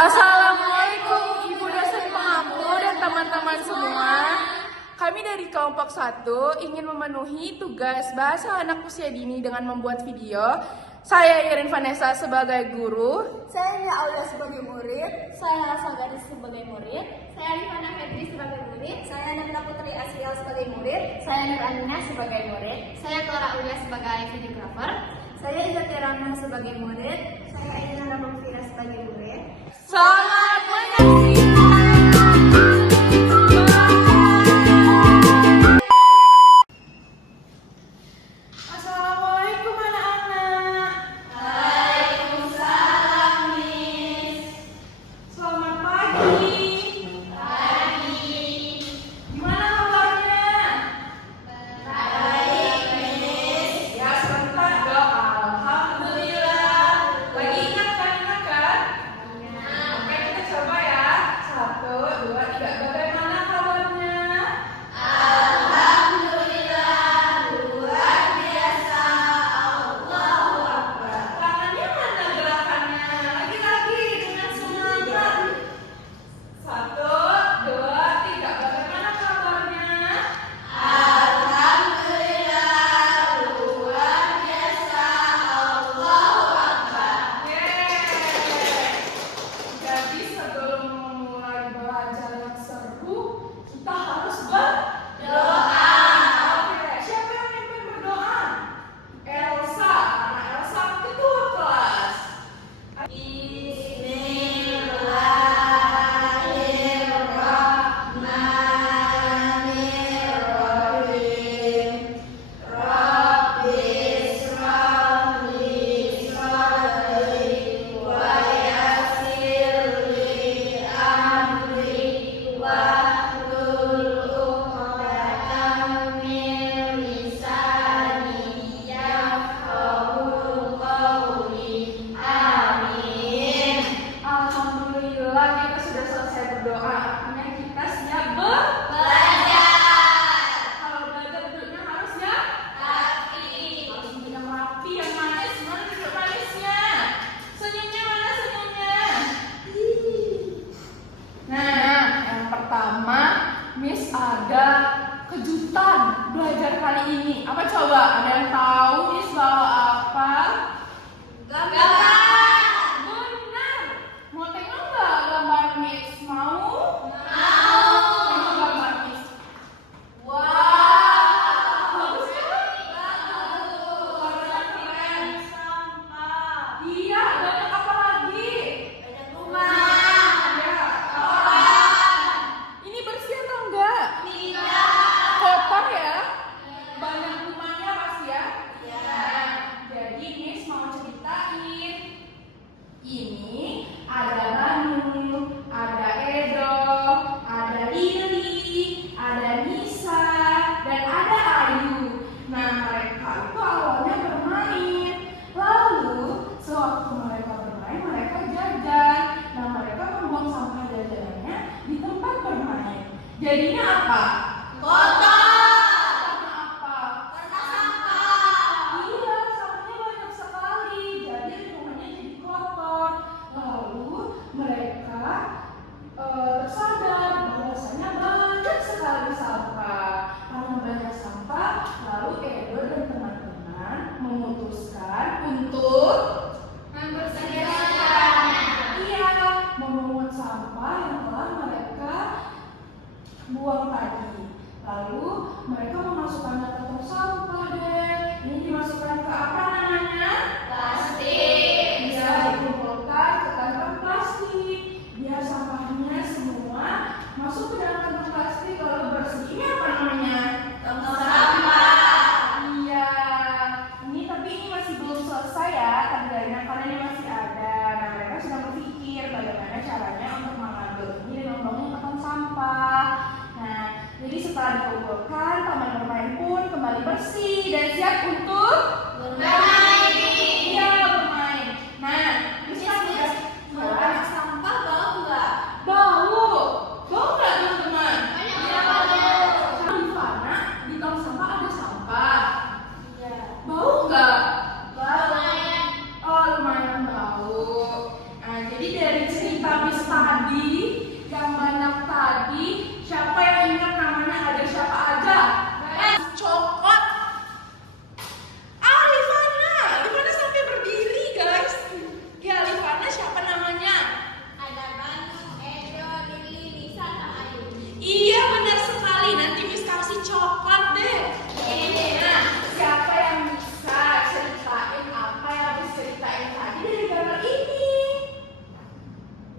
Assalamualaikum Ibu dosen pengampu dan teman-teman semua. Kami dari kelompok 1 ingin memenuhi tugas bahasa anak usia dini dengan membuat video. Saya Irin Vanessa sebagai guru. Saya Nia Aulia sebagai murid. Saya Elsa Gadis sebagai murid. Saya Rifana Fetri sebagai murid. Saya Nabila Putri Asriel sebagai murid. Saya Nur Amina sebagai murid. Saya Clara Aulia sebagai videographer. Saya Izati Ramna sebagai murid. Saya Aina Ramafira sebagai murid. Selamat menyaksikan. Assalamualaikum anak-anak. Waalaikumsalam, Miss. Selamat pagi. Gimana kabarnya? Baik, Miss. Ya, sebentar dong. Alhamdulillah. Lagi ingat kan? Oke, kita coba ya. 1, 2, 3. Bagaimana kabarnya? Alhamdulillah, luar biasa. Allahu Akbar. Tangannya mana gerakannya? Lagi-lagi dengan semangat. 1, 2, 3. Bagaimana kabarnya? Alhamdulillah, luar biasa. Allahu Akbar. Jadi sebelum memulai belajar yang seru, kita harus berdoa. Oke, siapa yang mimpin berdoa? Elsa, karena Elsa ketua kelas. Bismillahirrahmanirrahim. Rabbis shrahli sadri wa yassirli amri wahlul 'uqdatam min lisani yafqahu qawli. Amin. Alhamdulillah kita sudah selesai berdoa. Artinya kita siap Belajar. Kalau belajar duduknya harus ya Tapi harus duduk yang rapi, yang manis. Mana duduk manisnya? Senyumnya mana senyumnya? Nah, yang pertama, Miss ada kejutan belajar kali ini. Apa coba? Ada yang tahu Miss bawa apa? gambar. Benar. Mau tengok nggak gambar Miss? Mau? Mau. Tengok gambar Miss. Wow. Bagus kan? Bagus. Warnanya keren. Sampah. Iya, banyak apa lagi? Banyak rumah. Ya. Orang. Ini bersih atau enggak? Tidak. Kotor ya? Banyak rumahnya pasti ya? Ya. Nah, jadi Miss mau ceritain. Ini ada Banu, ada Edo, ada Lili, ada Nisa, dan ada Ayu. Nah, mereka itu awalnya bermain. Lalu, sewaktu mereka bermain, mereka jajan. Nah, mereka membuang sampah jajanannya di tempat bermain. Jadinya apa? Kotor. Karena apa? Karena sampah. Iya, sampahnya banyak sekali. Jadi rumahnya jadi kotor. Lalu mereka tersadar bahwasanya banyak sekali sampah. Karena banyak sampah, lalu Edo dan teman-teman memutuskan untuk Membersihkan. iya, memungut sampah yang telah mereka buang tadi. Lalu mereka memasukkannya ke tong sampah deh. Ini dimasukkan ke apa namanya? Plastik. Bisa dikumpulkan ke kantong plastik. Biar sampahnya semua masuk ke dalam kantong plastik. Lalu bersih. Ini apa namanya? Tong sampah. Iya. Ini tapi ini masih belum selesai ya kerjanya karena ini masih ada. Nah, mereka sedang berpikir bagaimana caranya untuk mengambil ini dan membangun tong sampah. Nah, jadi setelah dikumpulkan, taman bermain pun kembali bersih dan siap untuk Bermain. iya bermain. Nah, Miss udah Banyak sampah bau nggak? bau, bau nggak teman-teman? Banyak banget. Di mana di tong sampah ada sampah, Iya. bau nggak? Lumayan. Oh lumayan bau. Nah, jadi dari cerita habis tadi, yang banyak tadi, siapa yang ingat namanya ada siapa aja? Cokot. Livana sampai berdiri guys. Ya Livana siapa namanya? Ada Banu, Edo, Lili, Nisa, sama Ayu. Iya benar sekali. Nanti Miss kasih coklat deh. Nah, siapa yang bisa ceritain apa yang habis ceritain tadi dari gambar ini?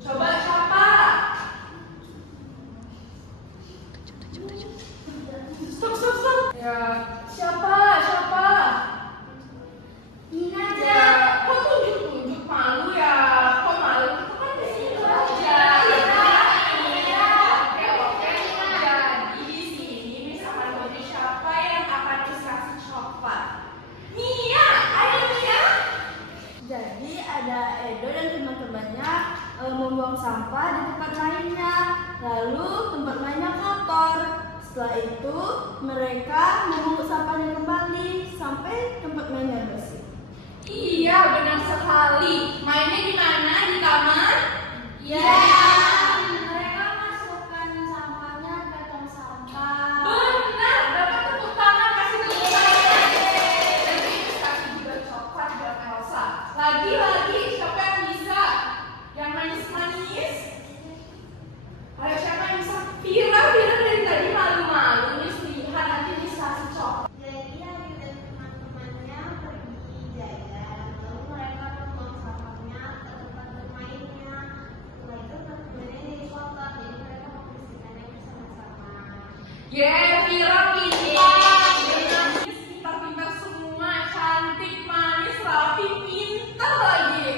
Coba siapa? Stop. Ya, siapa? Nina Ya, kok tunjuk-tunjuk malu ya? Kok malu? Itu kan di sini aja. Oke. Jadi di sini Miss akan tunjuk siapa yang akan Miss kasih coklat. Mia, ada Mia? Jadi ada Edo dan teman-temannya membuang sampah di tempat mainnya. Lalu tempat mainnya kotor. Setelah itu mereka memungut sampahnya kembali sampai tempat mainnya bersih. Iya, benar sekali. Mainnya di mana? Di kamar? Ya, mereka masukkan sampahnya ke tong sampah. Benar, dapat tepuk tangan, kasih tepuk tangan. Nanti Miss kasih juga coklat buat Elsa. Lagi, siapa yang bisa? Yang manis-manis? Ayo siapa yang bisa? Vira dari tadi malu-malu. Miss lihat nanti Miss kasih coklat. Jadi Ayu dan teman-temannya pergi jalan, lalu mereka membuang sampahnya ke tempat bermainnya. Setelah itu teman-temannya jadi kotor, jadi mereka membersihkannya bersama-sama. Vira pintar. Miss pintar semua, cantik, manis, rapi, pintar lagi.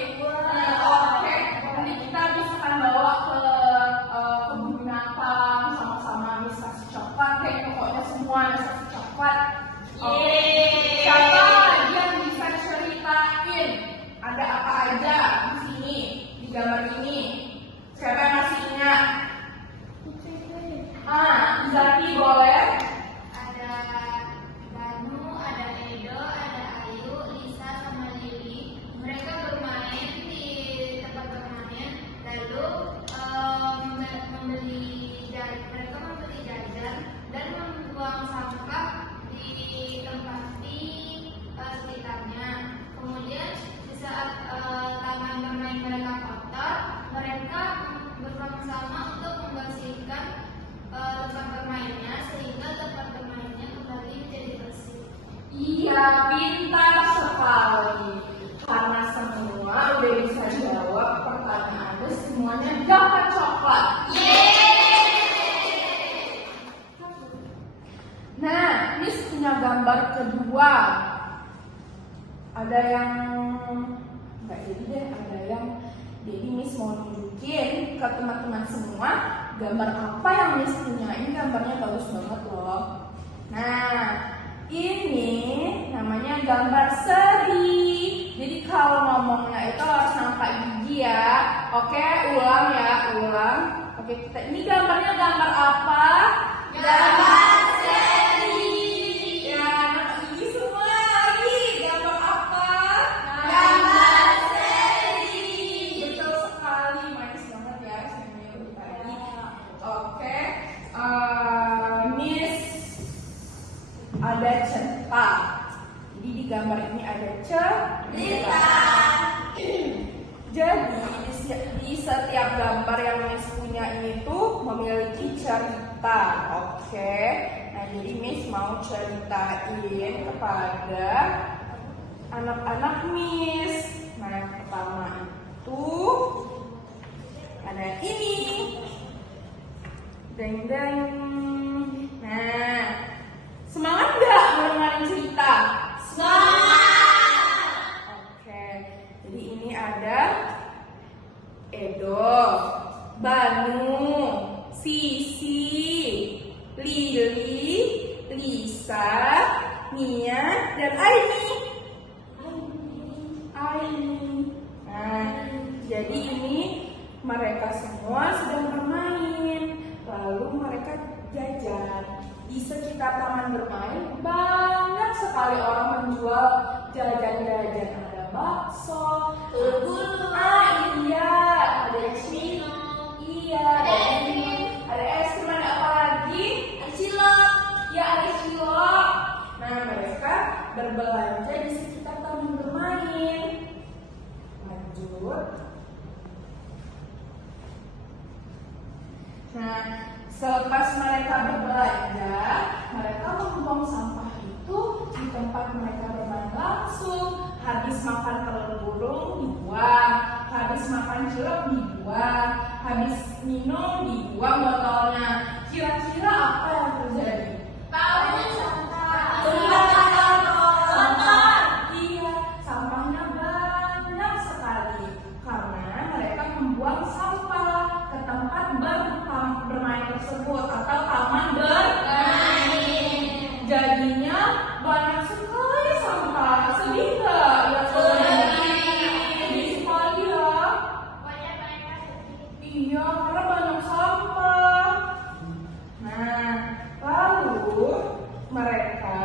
Oke, nanti kita bisa akan bawa ke kebun binatang sama-sama Miss kasih coklat. Pokoknya semua Miss kasih coklat. Oke. Siapa lagi yang bisa ceritain ada apa aja di sini di gambar ini? Siapa yang masih ingat? Zaki boleh. Ada Banu, ada Edo, ada Ayu, Lisa, sama Lili. Mereka bermain di tempat bermain, lalu mereka membeli jajan dan membuang sampah di tempat di sekitarnya. Kemudian di saat taman bermain mereka kotor, mereka bersama-sama untuk membersihkan tempat bermainnya sehingga tempat bermainnya kembali menjadi bersih. Iya, pintar sekali. Karena semua udah bisa jawab pertanyaannya, semuanya dapat coklat. Nah, Miss punya gambar kedua. Ada yang nggak jadi deh, ada yang jadi Miss mau nunjukin ke teman-teman semua gambar apa yang Miss punya. Ini gambarnya bagus banget loh. Nah, ini namanya gambar seri. Jadi kalau ngomongnya itu harus nampak gigi ya. Oke, ulang ya, ulang. Oke, ini gambarnya gambar apa? Gambar seri. Ya, nampak gigi semua lagi. Gambar apa? Gambar seri. Betul sekali, manis banget ya semuanya tadi. Oke, Miss ada cerita. Jadi di gambar ini ada cerita. Jadi di setiap gambar yang Miss punya ini tuh memiliki cerita. Oke. Nah, jadi Miss mau ceritain kepada anak-anak Miss. Nah, yang pertama itu ada yang ini. Deng. Nah, semangat nggak mendengarin cerita? Semangat. Oke, jadi ini ada Edo, Banu, Sisi, Lili, Lisa, Mia, dan Aini. Nah, jadi ini mereka semua sedang bermain. Lalu mereka jajan. Di sekitar taman bermain banyak sekali orang menjual jajan-jajan. Ada bakso, iya, ada cino, Selepas mereka berbelanja, mereka membuang sampah itu di tempat mereka bermain langsung. Habis makan telur burung dibuang, habis makan cilok dibuang, habis minum dibuang botolnya. Kira-kira apa yang terjadi? Iya, sampahnya banyak sekali karena mereka membuang sampah ke tempat bermain tersebut atau taman bermain. Jadinya banyak sekali sampah. Sedih nggak? Ya, sedih sekali ya. Iya, karena banyak sampah. Nah, lalu mereka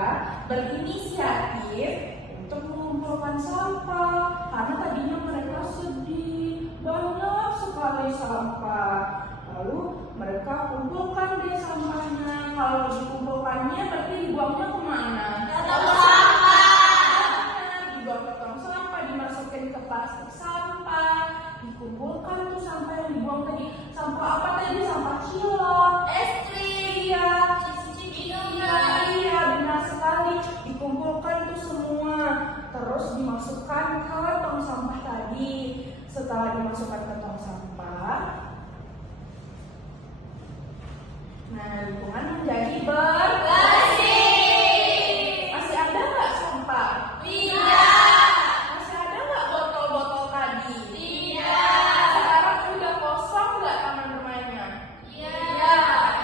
berinisiatif untuk mengumpulkan sampah karena tadinya mereka sedih, banyak sekali sampah. Lalu mereka kumpulkan deh sampahnya. Kalau dikumpulkannya berarti dibuangnya kemana? Dibuang ke tong sampah, dimasukin ke plastik sampah, dikumpulkan tuh sampah yang dibuang tadi. Sampah apa tadi? Sampah cilok, es krim, iya, benar sekali. Dikumpulkan tuh semua, terus dimasukkan ke tong sampah tadi. Setelah dimasukkan ke tong sampah, nah lingkungan menjadi bersih. Masih ada nggak sampah? Tidak. Masih ada nggak botol-botol tadi? Tidak. Sekarang udah kosong nggak taman bermainnya? Iya.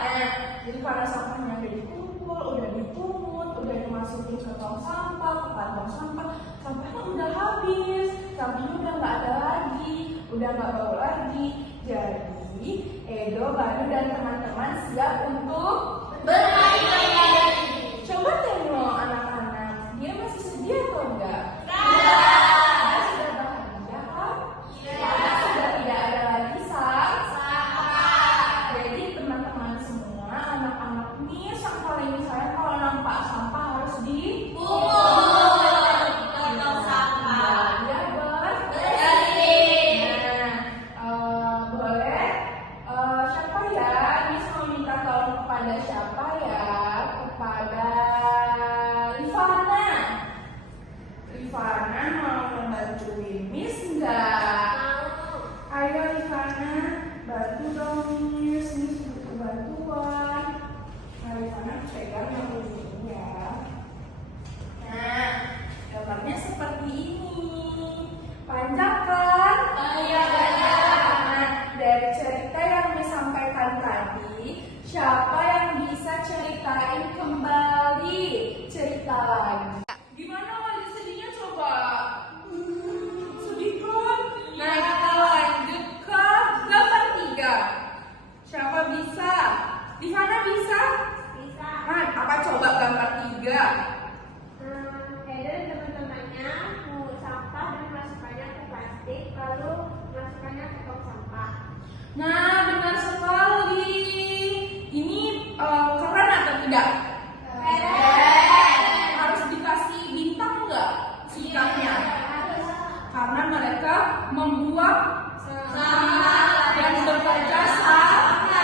Nah, jadi karena sampahnya udah dikumpul, udah dipungut, udah dimasukin ke tong sampah, ke kantong sampah, sampahnya udah habis, sampahnya udah nggak ada lagi, udah nggak bau lagi. Jadi Edo, Banu, dan teman-teman siap untuk bermain lagi. Coba tengok anak-anak, dia masih sedia atau enggak? Dia sudah bahagia kan? Karena sudah tidak ada lagi sampah. Jadi teman-teman semua, anak-anak ini yang paling sayang kalau nampak sampah harus dipungut. Kepada siapa ya? Kepada Rifana. Rifana mau membantuin Miss enggak? Ayo Rifana, bantu dong Miss. Miss butuh bantuan. Nah, Rifana pegang yang ini ya. Nah, gambarnya seperti ini. Panjang kan? Iya, panjang. Nah, dari cerita yang disampaikan tadi, siapa yang bisa ceritain kembali? Cerita lagi. Gimana wajah sedihnya coba? Sedih kan? Nah, kita lanjut ke gambar 3. Siapa bisa? Di mana bisa? Bisa. Nah, apa coba gambar 3? Edo dan teman-temannya mengumpul sampah dan memasukkannya ke plastik, lalu memasukkannya ke tong sampah. Nah, benar sekali. Ini keren atau tidak? Keren. Harus dikasih bintang nggak sikapnya? Karena mereka membuang sampah dan bekerja sama.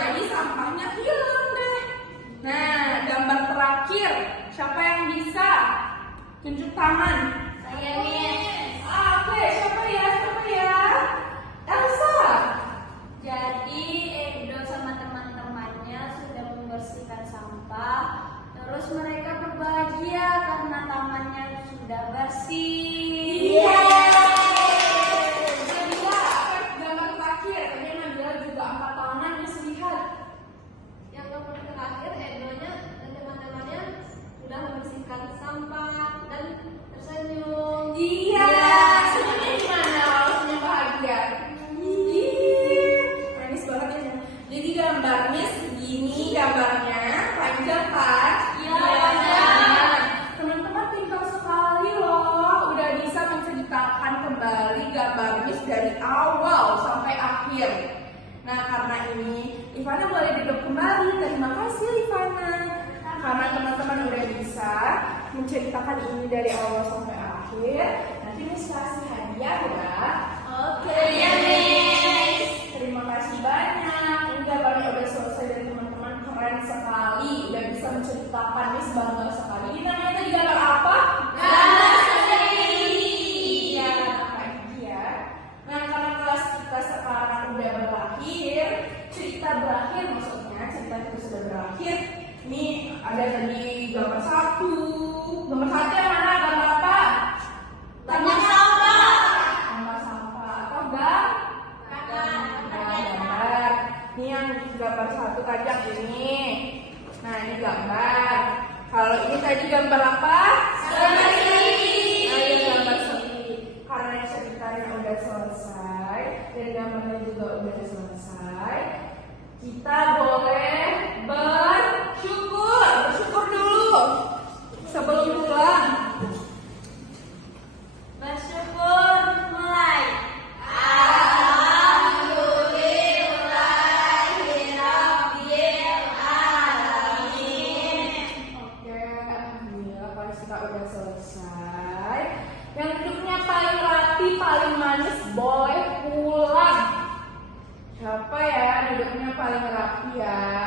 Jadi sampahnya hilang deh. Nah, gambar terakhir, siapa yang bisa? Tunjuk tangan. Saya Miss. Oke, siapa ya? Elsa. Jadi Edo sama teman-temannya sudah membersihkan sampah. Terus mereka berbahagia karena tamannya sudah bersih. Iya. Nabila, gambar terakhir. Tadi Nabila juga angkat tangan, Miss lihat. Yang gambar terakhir, Edonya dan teman-temannya sudah membersihkan sampah dan tersenyum. Iya. Senyumnya gimana? Kalau senyum bahagia. Manis banget ya. Jadi gambarnya segini, gambarnya panjang kan? Iya. Nah, teman-teman pintar sekali loh. Udah bisa menceritakan kembali gambar Miss dari awal sampai akhir. Nah, karena ini Ivana boleh duduk kembali. Terima kasih Ivana. Karena teman-teman udah bisa menceritakan ini dari awal sampai akhir. Nanti Miss kasih hadiah ya. Oke. Iya, Miss. Terima kasih banyak. Udah banyak udah selesai Ada tadi gambar 1. Gambar 1 yang mana? Gambar apa? Gambar sampah. Gambar sampah. Apa gambar? Ini yang gambar 1 tadi yang ini. Nah, ini gambar. Kalau ini tadi gambar apa? Gambar seri. Nah, ini gambar seri. Karena ceritanya udah selesai dan gambarnya juga udah selesai, kita boleh bersyukur dulu sebelum pulang. Bersyukur mulai. Oke, alhamdulillah kita udah selesai. Yang duduknya paling rapi, paling manis boleh pulang. Siapa ya duduknya paling rapi ya?